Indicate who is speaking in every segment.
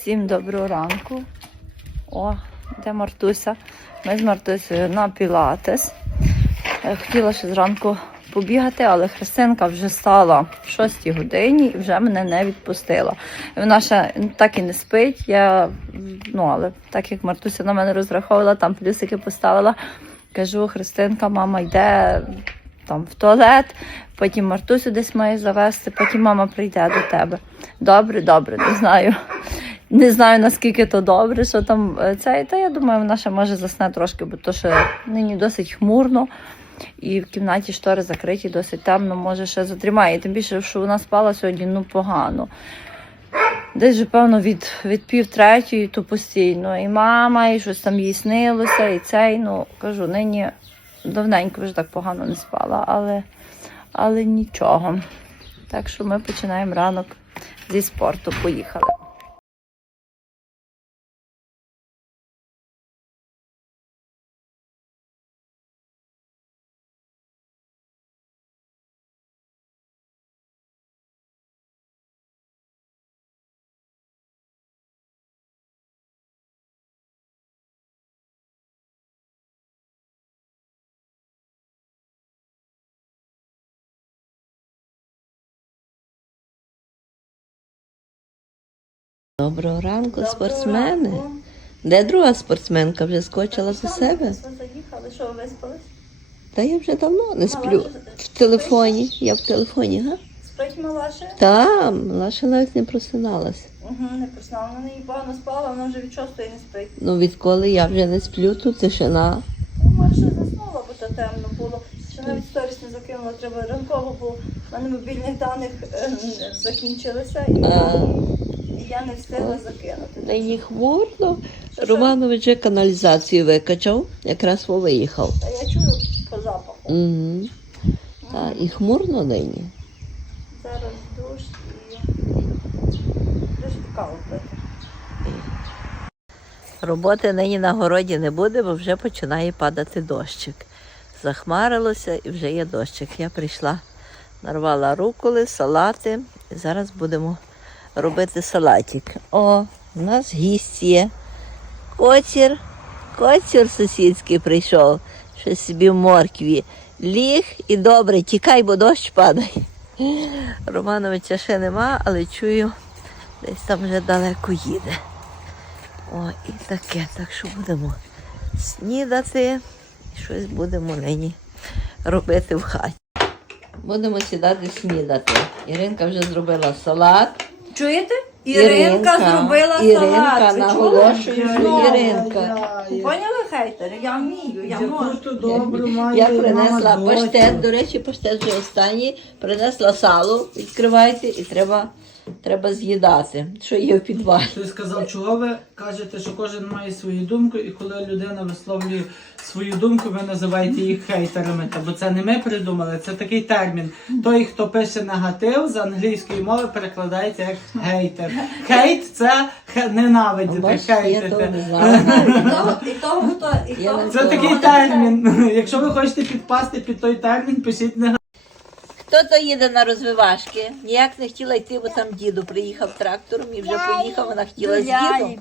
Speaker 1: Всім доброго ранку. О, де Мартуся. Ми з Мартусею на Пілатес. Е, Хотіла ще зранку побігати, але Христинка вже стала в 6 годині і вже мене не відпустила. Вона ще так і не спить. Я, ну, але так як Мартуся на мене розраховувала, там плюсики поставила. Кажу, Христинка, мама йде там в туалет, потім Мартусю десь має завести, потім мама прийде до тебе. Добре, добре, не знаю. Не знаю наскільки то добре, що там е, це. Та я думаю, вона ще може засне трошки, бо то що нині досить хмурно. І в кімнаті штори закриті, досить темно, може ще затримає. Тим більше, що вона спала сьогодні ну погано. Десь вже, певно, від, від пів третьої, то постійно. І мама, і щось там їй снилося, і цей. Ну, кажу, нині давненько вже так погано не спала, але, але нічого. Так що ми починаємо ранок зі спорту. Поїхали.
Speaker 2: Доброго ранку, спортсмени. Де друга спортсменка вже скочила до себе?
Speaker 1: Заїхали, що виспались?
Speaker 2: Та я вже давно не сплю. В телефоні. Я в телефоні, га?
Speaker 1: Спить малаше?
Speaker 2: Там, Лаша навіть не просиналась.
Speaker 1: Угу, не проснула. Вона її погано спала, вона вже від шостої не спить.
Speaker 2: Ну відколи я вже не сплю, тут тишина.
Speaker 1: Ну, може, заснула, бо то темно було. Ще навіть сторіс не закинула, треба ранково, бо в мене мобільних даних е, закінчилися, і,
Speaker 2: А,
Speaker 1: і я не встигла закинути.
Speaker 2: нині хмурно. Романович вже каналізацію викачав, якраз виїхав.
Speaker 1: Та я чую по запаху.
Speaker 2: Угу. Та, і хмурно нині.
Speaker 1: Зараз душ і душ і каву пити.
Speaker 2: Роботи нині на городі не буде, бо вже починає падати дощик. Захмарилося і вже є дощик. Я прийшла, нарвала руколи, салати. І зараз будемо робити салатик. О, у нас гість є. Коцір, коцір сусідський прийшов. Щось собі в моркві. Ліг і добре, тікай, бо дощ падає. Романовича ще нема, але чую, десь там вже далеко їде. О, і таке. Так що будемо снідати і щось будемо нині робити в хаті. Будемо сідати снідати. Іринка вже зробила салат.
Speaker 1: Чуєте?
Speaker 2: Іринка Іринка,
Speaker 1: Ви
Speaker 2: наголошую,
Speaker 1: чули?
Speaker 2: що
Speaker 1: Ну,
Speaker 2: Іринка.
Speaker 1: Поняли, хейтери? Я вмію, я можу.
Speaker 2: Я принесла
Speaker 3: мама
Speaker 2: паштет, до речі, паштет вже останній. Принесла сало, відкривайте, і треба, треба з'їдати. Що є в підвалі.
Speaker 3: Хтось сказав, чого ви кажете, що кожен має свою думку, і коли людина висловлює свою думку, ви називаєте їх хейтерами. Та бо це не ми придумали, це такий термін. Той, хто пише негатив з англійської мови, перекладається як гейтер. Хейт це хе- ненавидіти,
Speaker 2: Бачиш, я того
Speaker 3: хейтити.
Speaker 2: не знала.
Speaker 1: І того, і того, хто, і
Speaker 2: Я
Speaker 1: того,
Speaker 2: не
Speaker 3: Це
Speaker 1: хто
Speaker 3: такий термін. Якщо ви хочете підпасти під той термін, пишіть негатив.
Speaker 2: Хто то їде на розвивашки? Ніяк не хотіла йти, бо там діду приїхав трактором і вже поїхав, вона хотіла з дідом.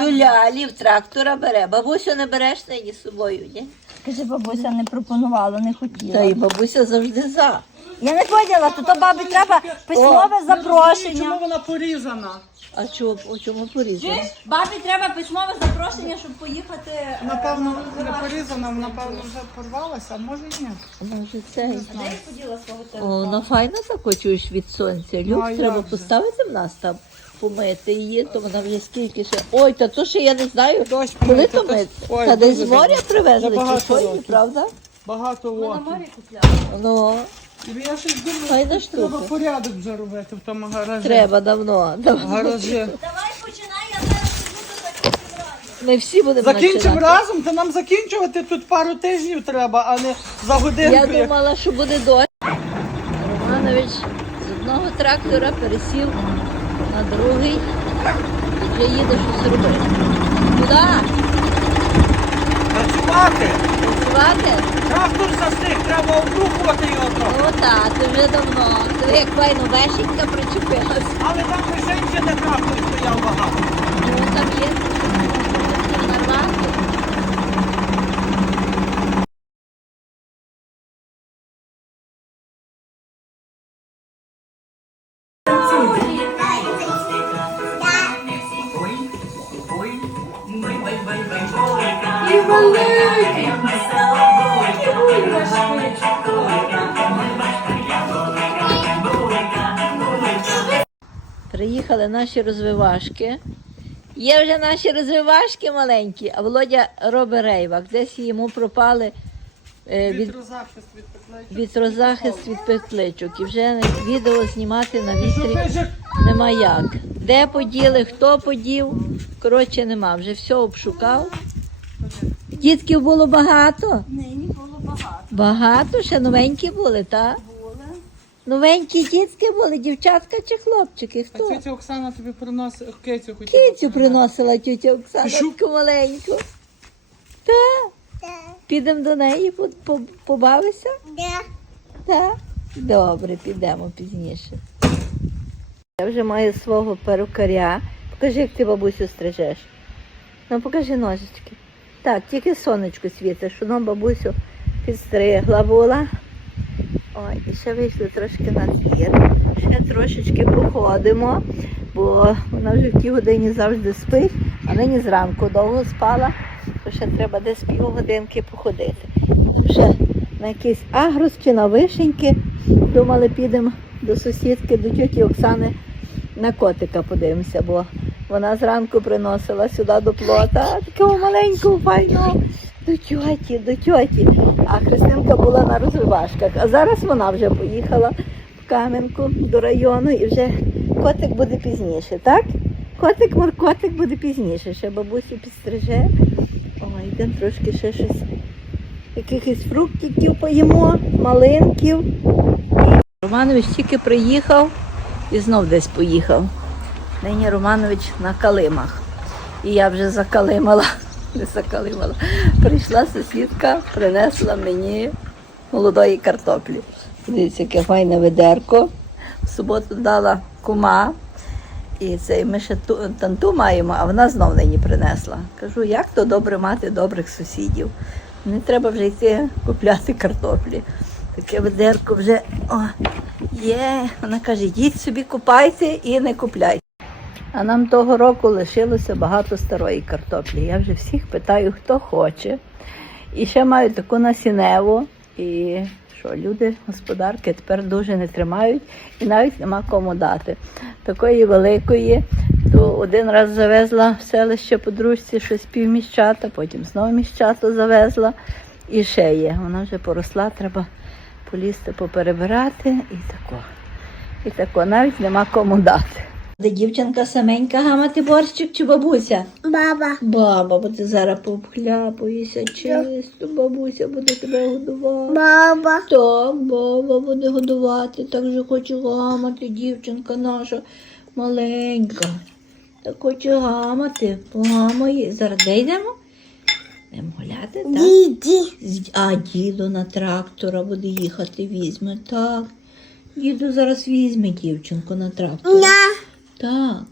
Speaker 2: До лялів, трактора бере. Бабусю не береш нині з собою, ні?
Speaker 1: Каже, бабуся не пропонувала, не хотіла.
Speaker 2: Та і бабуся завжди за.
Speaker 1: Я не поняла, то, то бабі треба письмове запрошення.
Speaker 3: Чому вона порізана?
Speaker 2: А чого, о чому порізати?
Speaker 1: Бабі треба письмове запрошення, щоб поїхати. е,
Speaker 3: Напевно, не порізана, напевно, вже порвалася, а може і ні.
Speaker 2: Вона вже це.
Speaker 1: Де я поділа свого
Speaker 2: О,
Speaker 1: телефону?
Speaker 2: вона файна так чуєш від сонця. Люк,
Speaker 3: Ну, а
Speaker 2: треба
Speaker 3: же?
Speaker 2: поставити в нас там, помити її, то вона вже скільки ще. Ой, та то ще я не знаю.
Speaker 3: Дощ
Speaker 2: Коли
Speaker 3: помити,
Speaker 2: то
Speaker 3: то-
Speaker 2: ми?
Speaker 3: ой,
Speaker 2: Та десь з моря
Speaker 3: давно.
Speaker 2: привезли, чи що,
Speaker 3: років.
Speaker 2: правда?
Speaker 3: Багато
Speaker 1: Ми на морі купляли.
Speaker 2: Ну,
Speaker 3: Я щось думаю,
Speaker 2: Файна
Speaker 3: треба
Speaker 2: штука.
Speaker 3: порядок вже робити в тому гаражі.
Speaker 2: треба давно. давно.
Speaker 3: Гаражі.
Speaker 1: Давай починай, я зараз буду закінчувати.
Speaker 2: Ми всі будемо
Speaker 3: Закінчимо
Speaker 2: починати.
Speaker 3: разом, то нам закінчувати тут пару тижнів треба, а не за годинку.
Speaker 2: Я
Speaker 3: як-
Speaker 2: думала, що буде дощ. Романович з одного трактора пересів на другий і вже їде щось робити. Куди?
Speaker 3: Працювати
Speaker 2: працювати?
Speaker 3: Трактор застиг, треба обрухувати його. трохи.
Speaker 2: Ну так, це вже давно. Це як файно вешенька причепилась.
Speaker 3: Але там лишень ще на трактор стояв багато.
Speaker 1: Ну там є. Нормально.
Speaker 2: Приїхали наші розвивашки. Є вже наші розвивашки маленькі, а Володя робить рейвак. Десь йому пропали е, від,
Speaker 3: Вітрозахист від петлечок.
Speaker 2: вітрозахист від петличок. І вже відео знімати на вітрі нема як. Де поділи, хто подів, коротше нема. Вже все обшукав. Дітків було багато.
Speaker 1: Нині було багато.
Speaker 2: Багато ще новенькі були, так? Новенькі дітки були, дівчатка чи хлопчики?
Speaker 3: А
Speaker 2: Хто?
Speaker 3: тетя Оксана тобі приносить кицю хотіла.
Speaker 2: Кицю приносила тітя Оксана
Speaker 3: Пишу.
Speaker 2: таку маленьку. Так. Підемо до неї, по- по- побавися? Так. Добре, підемо пізніше. Я вже маю свого перукаря. Покажи, як ти бабусю стрижеш. Ну, покажи ножички. Так, тільки сонечко світить, що нам бабусю підстригла була. Ой, і ще вийшли трошки на двір. Ще трошечки походимо, бо вона вже в тій годині завжди спить, а нині зранку довго спала, то ще треба десь півгодинки походити. Ще на якийсь агрос чи на вишеньки. Думали, підемо до сусідки, до тьоті Оксани на котика подивимося, бо вона зранку приносила сюди до плота такого маленького файного до тьоті, до тьоті. А Христинка була на розвивашках. А зараз вона вже поїхала в Кам'янку до району і вже котик буде пізніше, так? Котик, моркотик буде пізніше. Ще бабусю підстриже. Ой, йдемо трошки ще щось. Якихось фруктиків поїмо, малинків. Романович тільки приїхав і знов десь поїхав. Нині Романович на калимах. І я вже закалимала, не закалимала. Прийшла сусідка, принесла мені молодої картоплі. Дивіться, яке файне ведерко. В суботу дала кума. І це ми ще ту, танту маємо, а вона знов нині принесла. Кажу, як то добре мати добрих сусідів. Не треба вже йти купляти картоплі. Таке ведерко вже о, є. Вона каже, йдіть собі купайте і не купляйте. А нам того року лишилося багато старої картоплі. Я вже всіх питаю, хто хоче. І ще маю таку насіневу. І що люди, господарки тепер дуже не тримають і навіть нема кому дати. Такої великої, то один раз завезла в селище подружці щось півміщата, потім знову міщато завезла. І ще є. Вона вже поросла, треба полізти поперебирати і тако. І тако, навіть нема кому дати. Де дівчинка саменька гамати борщик чи бабуся?
Speaker 4: Баба.
Speaker 2: Баба, бо ти зараз повхляпуєшся чисто, бабуся буде тебе годувати.
Speaker 4: Баба.
Speaker 2: Так, баба буде годувати, так же хоче гамати, дівчинка наша маленька. Так хоче гамати, погамає. Зараз де йдемо? Йдемо гуляти, так?
Speaker 4: Діді.
Speaker 2: А діду на трактора буде їхати, візьме, так. Діду зараз візьме дівчинку на трактор.
Speaker 4: На.
Speaker 2: Так.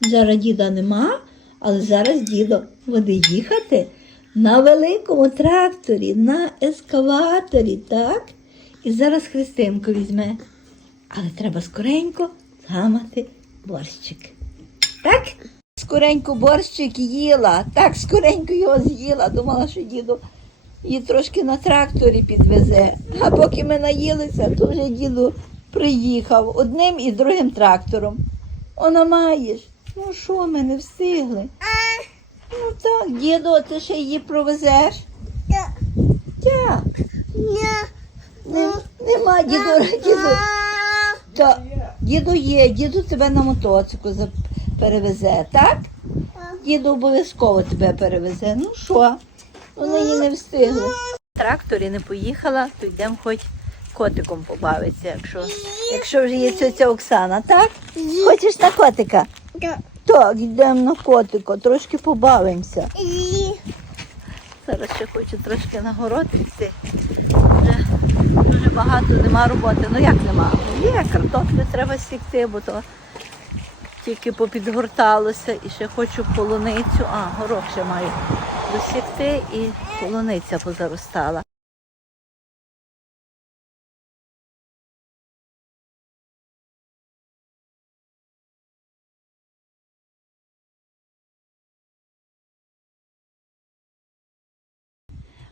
Speaker 2: Зараз діда нема, але зараз дідо буде їхати на великому тракторі, на ескаваторі, так? І зараз Христинку візьме. Але треба скоренько згамати борщик. Так? Скоренько борщик їла. Так, скоренько його з'їла. Думала, що діду її трошки на тракторі підвезе. А поки ми наїлися, то вже діду приїхав одним і другим трактором. Вона маєш. Ну що, ми не встигли? Ну так, діду, ти ще її провезеш?
Speaker 4: Так.
Speaker 2: Так. Не, нема діду, діду. Та, діду є, діду тебе на мотоцику перевезе, так? Діду обов'язково тебе перевезе. Ну що? Вони її не встигли. В тракторі не поїхала, то йдемо хоч котиком побавитися, якщо, якщо вже є ця Оксана, так? Хочеш на котика?
Speaker 4: Так.
Speaker 2: Так, йдемо на котика, трошки побавимося. Зараз ще хочу трошки на город піти. Вже дуже багато нема роботи. Ну як нема? Є, картоплю треба сікти, бо то тільки попідгорталося і ще хочу полуницю. А, горох ще маю досікти і полуниця позаростала.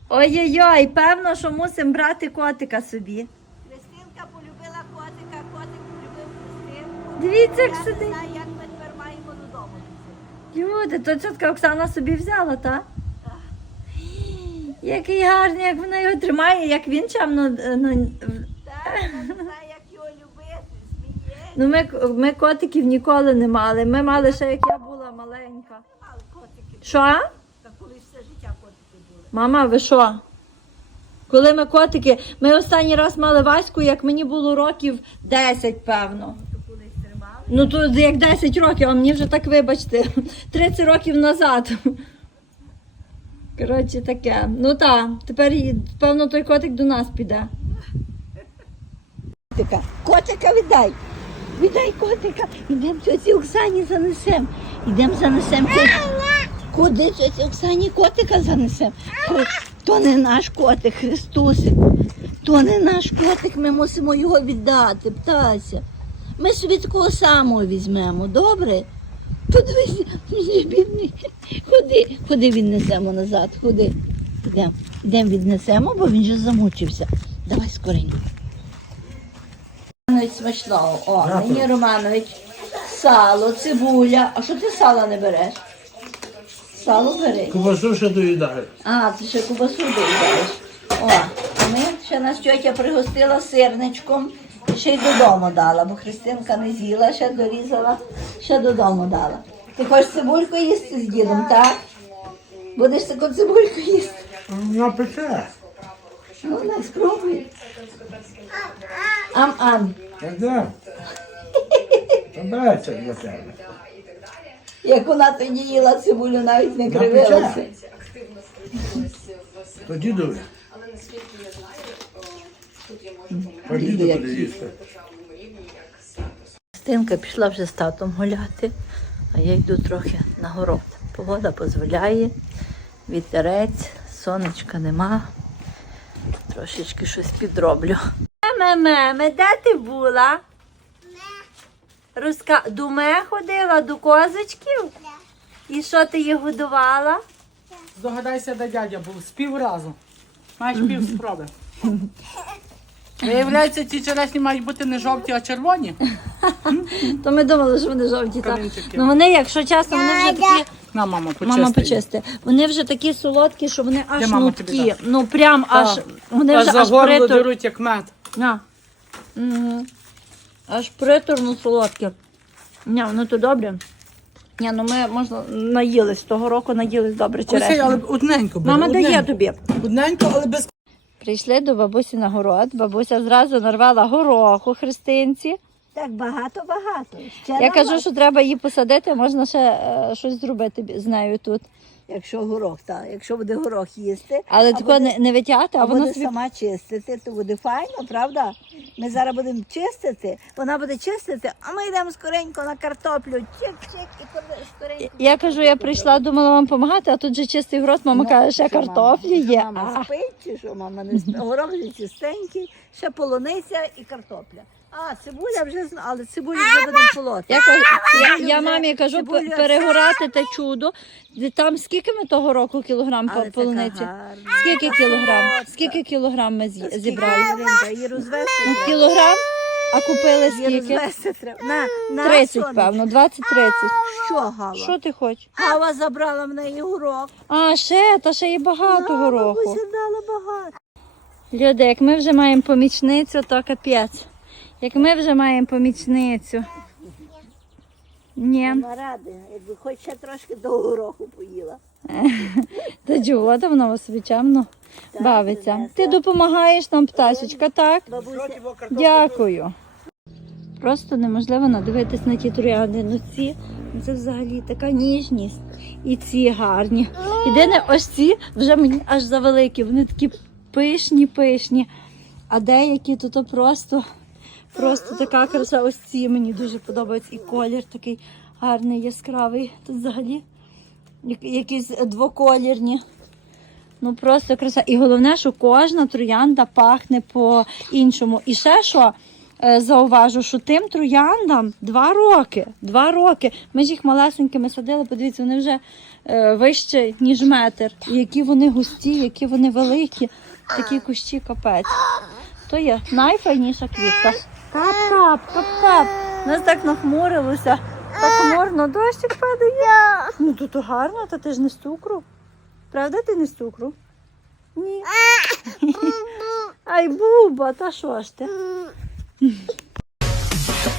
Speaker 1: Ой-ой-ой, певно, що мусимо брати котика собі.
Speaker 5: Христинка полюбила котика, котик полюбив Христинку.
Speaker 1: Дивіться, як
Speaker 5: Я не
Speaker 1: сидить.
Speaker 5: знаю, як ми тепер маємо додому.
Speaker 1: Люди, то тітка Оксана собі взяла, так? Який гарний, як вона його тримає, як він чемно. е, ну,
Speaker 5: Так, я не знаю, як його любити, сміє.
Speaker 1: Ну, ми, ми котиків ніколи не мали. Ми мали ще, як я була маленька.
Speaker 5: Мали котики,
Speaker 1: Що?
Speaker 5: та колись все життя котики були.
Speaker 1: Мама, ви що? Коли ми котики, ми останній раз мали Ваську, як мені було років 10, певно. Ну то як 10 років, а мені вже так вибачте, 30 років назад. Коротше, таке. Ну так, тепер певно той котик до нас піде.
Speaker 2: Котика, котика віддай. Віддай котика. Ідемо тьоці Оксані занесем. Ідемо занесем. Куди тьоці Оксані котика занесем? Хри- То не наш котик, Христусик. То не наш котик, ми мусимо його віддати, птася. Ми собі такого самого візьмемо, добре? Подивись, мій бідний. Ходи, ходи віднесемо назад, ходи. Ідемо, ідемо віднесемо, бо він же замучився. Давай скоренько.
Speaker 1: Романович смачного. О, мені Романович. Сало, цибуля. А що ти сала не береш? Сало бери.
Speaker 3: Ковбасу ще доїдаю.
Speaker 1: А, ти ще кубасу доїдаєш. О, а ми ще нас тьотя пригостила сирничком і ще й додому дала, бо Христинка не з'їла, ще дорізала, ще додому дала. Ти хочеш цибульку їсти з дідом, так? Будеш таку цибульку їсти?
Speaker 3: На пече.
Speaker 1: Ну, не спробуй. Ам-ам.
Speaker 3: Де? Це для тебе.
Speaker 1: Як вона тоді їла цибулю, навіть не кривилася.
Speaker 3: То дідові. А діду буде їсти.
Speaker 5: Христинка пішла вже з татом гуляти, а я йду трохи на город. Погода дозволяє, вітерець, сонечка нема. Трошечки щось підроблю.
Speaker 1: Меме, де ти була? Руска... До ме ходила, до козочків? І що ти їх годувала?
Speaker 3: Здогадайся, де дядя був з пів разу. Маєш пів спроби. Виявляється, ці черешні мають бути не жовті, а червоні.
Speaker 1: То ми думали, що вони жовті. Та.
Speaker 3: Камінчики.
Speaker 1: Ну вони, якщо чесно, вони вже такі.
Speaker 3: На, мама, почисти.
Speaker 1: Мама почисти. Вони вже такі солодкі, що вони аж
Speaker 3: тобі
Speaker 1: нуткі. Ну прям аж вони вже
Speaker 3: Аж за горло
Speaker 1: притур...
Speaker 3: беруть як мед.
Speaker 1: На. Угу. Аж приторно солодкі. Ні, воно то добре. Ні, ну ми можна наїлись того року, наїлись добре черешні.
Speaker 3: але одненько бери.
Speaker 1: Мама
Speaker 3: одненько.
Speaker 1: дає тобі.
Speaker 3: Одненько, але без
Speaker 1: Прийшли до бабусі на город. Бабуся зразу нарвала гороху христинці.
Speaker 2: Так багато-багато. Ще
Speaker 1: Я
Speaker 2: давай.
Speaker 1: кажу, що треба її посадити, можна ще е, щось зробити з нею тут.
Speaker 2: Якщо горох, так. Якщо буде горох їсти,
Speaker 1: Але
Speaker 2: а буде-
Speaker 1: не, не витягати, а
Speaker 2: а
Speaker 1: воно
Speaker 2: буде
Speaker 1: собі.
Speaker 2: сама чистити, то буде файно, правда? Ми зараз будемо чистити, вона буде чистити, а ми йдемо скоренько на картоплю. Чик-чик і куди- скоренько.
Speaker 1: Я кажу, я прийшла, думала вам допомагати, а тут же чистий грот, мама
Speaker 2: Ну,
Speaker 1: каже, ще
Speaker 2: що, мама?
Speaker 1: картоплі є.
Speaker 2: Мама
Speaker 1: А,
Speaker 2: спить, чи що мама не спить? Горох же чистенький, ще полуниця і картопля. А, цибуля вже зна- але цибулю вже будемо полоти.
Speaker 1: Я, кажу, я, я мамі кажу,
Speaker 2: цибуля
Speaker 1: пе- перегорати те чудо. Де Там скільки ми того року кілограм
Speaker 2: Але
Speaker 1: по
Speaker 2: така
Speaker 1: полуниці?
Speaker 2: гарна.
Speaker 1: Скільки кілограм? Скільки кілограм ми з'ї- зібрали?
Speaker 2: Іринка, Її розвести
Speaker 1: Ну,
Speaker 2: треба.
Speaker 1: кілограм, а купили
Speaker 2: Її
Speaker 1: скільки?
Speaker 2: розвести треба. На, на
Speaker 1: 30,
Speaker 2: сонечко.
Speaker 1: певно, 20-30.
Speaker 2: Що, Гава?
Speaker 1: Що ти хочеш?
Speaker 2: Гава забрала в неї горох.
Speaker 1: А, ще, та ще є багато гороху.
Speaker 2: Бабуся дала багато.
Speaker 1: Люди, як ми вже маємо помічницю, то капець. Як ми вже маємо помічницю. Ні,
Speaker 2: Вона ради, якби хоч ще трошки до гороху поїла.
Speaker 1: то чого то вона чемно бавиться. Ти допомагаєш нам, пташечка, так? Дякую. Просто неможливо надивитись на ті троянди. Ну ці ну, це взагалі така ніжність. І ці гарні. Єдине, ось ці вже мені аж завеликі. Вони такі пишні, пишні. А деякі то просто, просто така краса. Ось ці мені дуже подобаються. І колір такий гарний, яскравий. Тут взагалі якісь двоколірні. Ну просто краса. І головне, що кожна троянда пахне по-іншому. І ще що, е, зауважу, що тим трояндам два роки. Два роки. Ми ж їх малесенькими садили, подивіться, вони вже е, вище, ніж метр. І які вони густі, які вони великі. Такі кущі капець. То є найфайніша квітка. Кап-кап, кап-кап. Нас так нахмурилося. Так хмурно, дощик падає. Ну тут гарно, та ти ж не з цукру. Правда, ти не з цукру? Ні. Ай, буба, та що ж ти?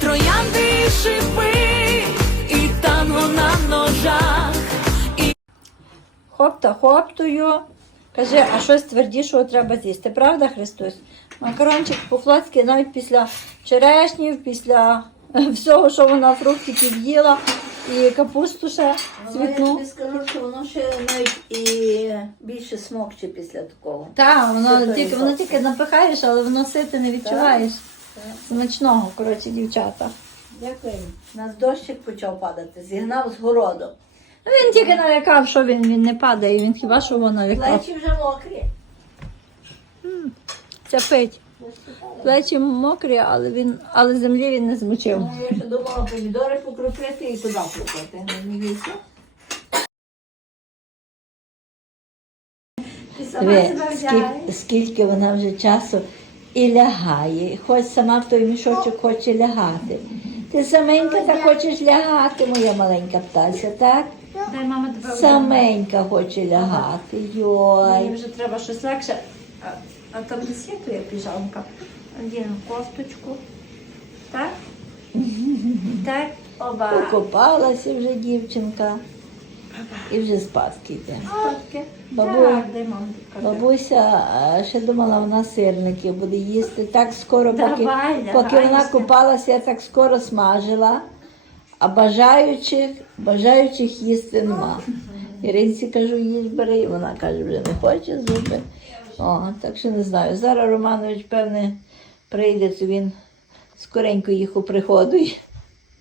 Speaker 6: Троянди шипи, і танго на ножах.
Speaker 1: Хоп та хоптою. Каже, а щось твердішого треба з'їсти, правда, Христос? Макарончик по-флотськи навіть після черешнів, після е, всього, що вона фруктиків їла, і капусту ще
Speaker 2: Ну, я тобі скажу, що воно ще навіть і більше смокче після такого.
Speaker 1: Так, воно тільки, воно тільки напихаєш, але воно сити не відчуваєш. Смачного, коротше, дівчата.
Speaker 2: Дякую. У нас дощик почав падати, зігнав з городу.
Speaker 1: Ну він тільки налякав, що він, він не падає, він хіба що воно налякав.
Speaker 2: Плечі вже мокрі.
Speaker 1: Цяпить. Плечі мокрі, але він, але землі він не змочив.
Speaker 2: Ну, я ще думала помідори покропити і туди покропити. Не вийшло. Диви, скільки, скільки вона вже часу і лягає. Хоч сама в той мішочок хоче лягати. Ти саменька так хочеш лягати, моя маленька птася, так?
Speaker 1: Дай мама тебе
Speaker 2: Саменька хоче лягати.
Speaker 1: Мені вже треба щось легше. А, а там десь є твоя піжамка? Одіну кофточку. Так? Так, оба.
Speaker 2: Покопалася вже дівчинка. І вже спадки йде.
Speaker 1: Спадки.
Speaker 2: Бабу-
Speaker 1: Так, дай мамі покажи.
Speaker 2: Бабуся ще думала, вона сирники буде їсти. Так скоро, поки,
Speaker 1: Давай,
Speaker 2: поки вона
Speaker 1: лягайся.
Speaker 2: купалася, я так скоро смажила, а бажаючих, бажаючих їсти нема. Іринці кажу, їж бери, вона каже, вже не хоче зуби. О, так що не знаю. Зараз Романович, певне, прийде, то він скоренько їх оприходує.